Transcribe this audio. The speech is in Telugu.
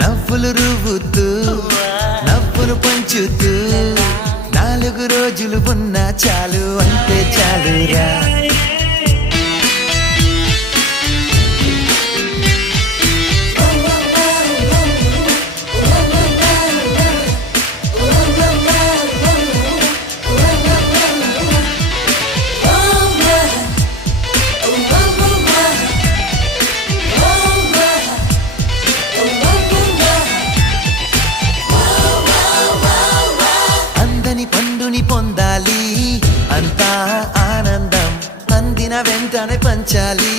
నవ్వులు రువ్వుతూ నవ్వును పంచుతూ 4 రోజులు ఉన్నా చాలు అంటే చాలురా. పండుని పొందాలి అంతా ఆనందం అందిన వెంటనే పంచాలి